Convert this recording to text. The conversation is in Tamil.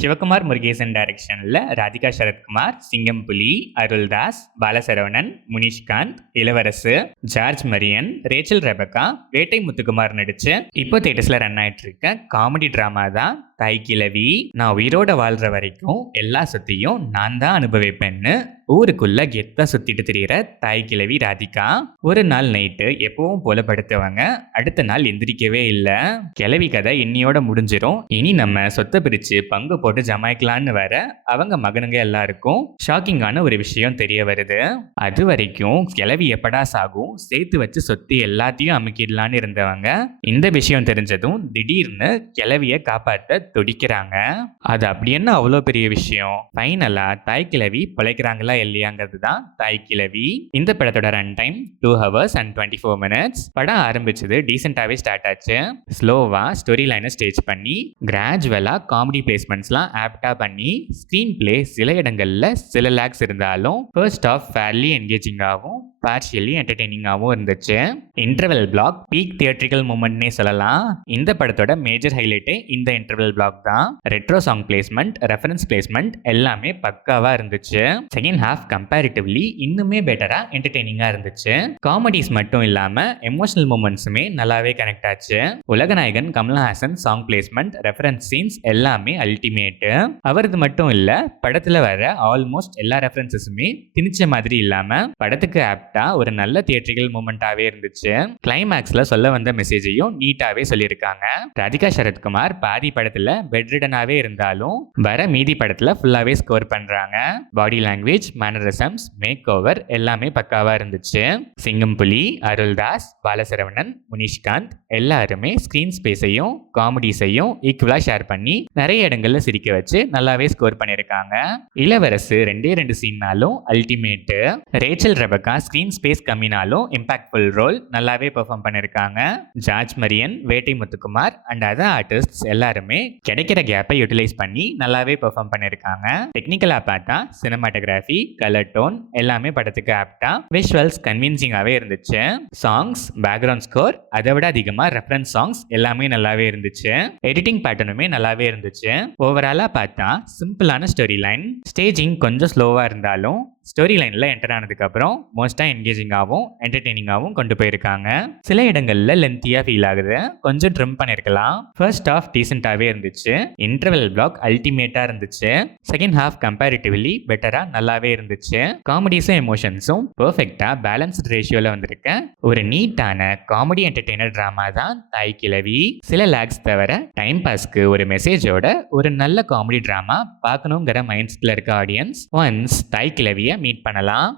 சிவகுமார் முருகேசன் டைரக்ஷன்ல ராதிகா சரத்குமார், சிங்கம்புலி, அருள்தாஸ், பாலசரவணன், முனிஷ்காந்த், இளவரசு, ஜார்ஜ் மரியன், ரேச்சல் ரெபக்கா, வேட்டை முத்துக்குமார் நடிச்சு இப்போ தியேட்டர்ஸ்ல ரன் ஆயிட்டு இருக்க காமெடி டிராமா தான் தாய் கிழவி. நான் உயிரோட வாழ்ற வரைக்கும் எல்லா சொத்தையும் நான் தான் அனுபவிப்பேன்னு ஊருக்குள்ள கெத்தா சுத்திட்டு திரியிற தாய் கிழவி ராதிகா ஒரு நாள் நைட்டு எப்பவும் போல படுத்தவங்க அடுத்த நாள் எந்திரிக்கவே இல்லை. கிழவி கதை இன்னியோட முடிஞ்சிரும், இனி நம்ம சொத்தை பிரிச்சு பங்கு போட்டு ஜமாய்க்கலான்னு வர அவங்க மகனுங்க எல்லாருக்கும் ஷாக்கிங்கான ஒரு விஷயம் தெரிய வருது. அது வரைக்கும் கிழவி எப்படா சாகும், சேர்த்து வச்சு சொத்து எல்லாத்தையும் அமுக்கிடலான்னு இருந்தவங்க இந்த விஷயம் தெரிஞ்சதும் திடீர்னு கிழவிய காப்பாற்ற துடிக்கிறாங்க. அது அப்படி என்ன அவ்வளோ பெரிய விஷயம்? ஃபைனலா தாய் கிழவி பிழைக்கிறாங்களா இல்லையாங்கிறது தான் தாய் கிழவி. இந்த படத்தோட run time 2 hours and 24 minutes. படம் ஆரம்பிச்சது டீசெண்டாவே ஸ்டார்ட் ஆச்சு. ஸ்லோவா ஸ்டோரி லைனை ஸ்டேஜ் பண்ணி கிராஜுவலா காமெடி பிளேஸ்மெண்ட்ஸ்லாம் ஆப்டா பண்ணி ஸ்கிரீன் பிளே சில இடங்கள்ல சில லேக்ஸ் இருந்தாலும் ஃபர்ஸ்ட் ஆஃப் ஃபேர்லி என்கேஜிங்காகவும் பார்ஷியலி என்டர்டெய்னிங்காகவும் இருந்துச்சு. இன்டர்வல் பிளாக் பீக் தியேட்ரிக்கல் மூமெண்ட்னே சொல்லலாம். இந்த படத்தோட மேஜர் ஹைலைட்டே இந்த இன்டர்வல் பிளாக் தான். Retro song placement, reference placement எல்லாமே பக்காவா இருந்துச்சு. செகண்ட் ஹாஃப் கம்பேரிட்டிவ்லி இன்னுமே பெட்டரா என்டர்டெய்னிங்கா இருந்துச்சு. காமெடிஸ் மட்டும் இல்லாம எமோஷனல் மூமெண்ட்ஸுமே நல்லாவே கனெக்ட் ஆச்சு. உலகநாயகன் Kamal Haasan song placement, reference scenes எல்லாமே அல்டிமேட். அவரது மட்டும் இல்ல, படத்துல வர ஆல்மோஸ்ட் எல்லா ரெஃபரன்சஸுமே திணிச்ச மாதிரி இல்லாம படத்துக்கு ஒரு நல்ல தியேட்ரிக்கல் மூமெண்டாவே இருந்துச்சு. கிளைமேக்ஸ்ல சொல்ல வந்த மெசேஜையும் நீட்டாவே சொல்லியிருக்காங்க. ராதிகா சரத்குமார் பாதி படத்துல பெட்ரிடனாவே இருந்தாலும் வர மீதி படத்துல ஃபுல்லாவே ஸ்கோர் பண்றாங்க. Body language, mannerisms, make over எல்லாமே பக்காவா இருந்துச்சு. சிங்கம்புலி, அருள்தாஸ், பாலசரவணன், முனிஷ்காந்த் எல்லாருமே ஸ்கிரீன் ஸ்பேஸையும் காமெடிஸையும் ஈக்குவலா ஷேர் பண்ணி நிறைய இடங்கள்ல சிரிக்க வச்சு நல்லாவே ஸ்கோர் பண்ணியிருக்காங்க. இளவரசு 2 சீன்னாலும் ultimate. Rachel Rebecca screen space கம்மினாலும் இம்பாக்ட்ஃபுல் ரோல் நல்லாவே பெர்ஃபார்ம் பண்ணிருக்காங்க. George Maryan, Vettai Muthukumar and other artists எல்லாருமே கிடைக்கிற கேப்பை யூட்டிலைஸ் பண்ணி நல்லாவே பெர்ஃபார்ம் பண்ணிருக்காங்க. டெக்னிக்கலா பார்த்தா சினிமாட்டோகிராஃபி, கலர் டோன் எல்லாமே படத்துக்கு ஆப்டா, விஷுவல்ஸ் கன்வின்சிங்காவே இருந்துச்சு. சாங்ஸ், பேக்ரவுண்ட் ஸ்கோர், அதை விட அதிகமா ரெஃபரன்ஸ் சாங்ஸ் எல்லாமே நல்லாவே இருந்துச்சு. எடிட்டிங் பேட்டர்னுமே நல்லாவே இருந்துச்சு. ஓவராலா பார்த்தா சிம்பிளான ஸ்டோரி லைன், ஸ்டேஜிங் கொஞ்சம் ஸ்லோவா இருந்தாலும் ஸ்டோரி லைன்ல என்டர் ஆனதுக்கு அப்புறம் மோஸ்டா என்கேஜிங்காகவும் என்டர்டெய்னிங்காகவும் கொண்டு போயிருக்காங்க. சில இடங்கள்ல லென்த்தியா ஃபீல் ஆகுது, கொஞ்சம் ட்ரிம் பண்ணிருக்கலாம். ஃபர்ஸ்ட் ஹாஃப் டீசென்டாவே இருந்துச்சு. இன்டர்வல் பிளாக் அல்டிமேட்டா இருந்துச்சு. செகண்ட் ஹாஃப் கம்பேரிட்டிவ்லி பெட்டரா நல்லாவே இருந்துச்சு. காமெடிஸும் எமோஷன்ஸும் பெர்ஃபெக்டா பேலன்ஸ்ட் ரேஷியோல வந்திருக்க ஒரு நீட்டான காமெடி என்டர்டெய்னர் டிராமா தான் தாய் கிழவி. சில லேக்ஸ் தவிர டைம் பாஸ்க்கு ஒரு மெசேஜோட ஒரு நல்ல காமெடி டிராமா பார்க்கணுங்கிற மைண்ட் செட்ல இருக்க ஆடியன்ஸ் ஒன்ஸ் தாய் கிழவிய மீட் பண்ணலாம்.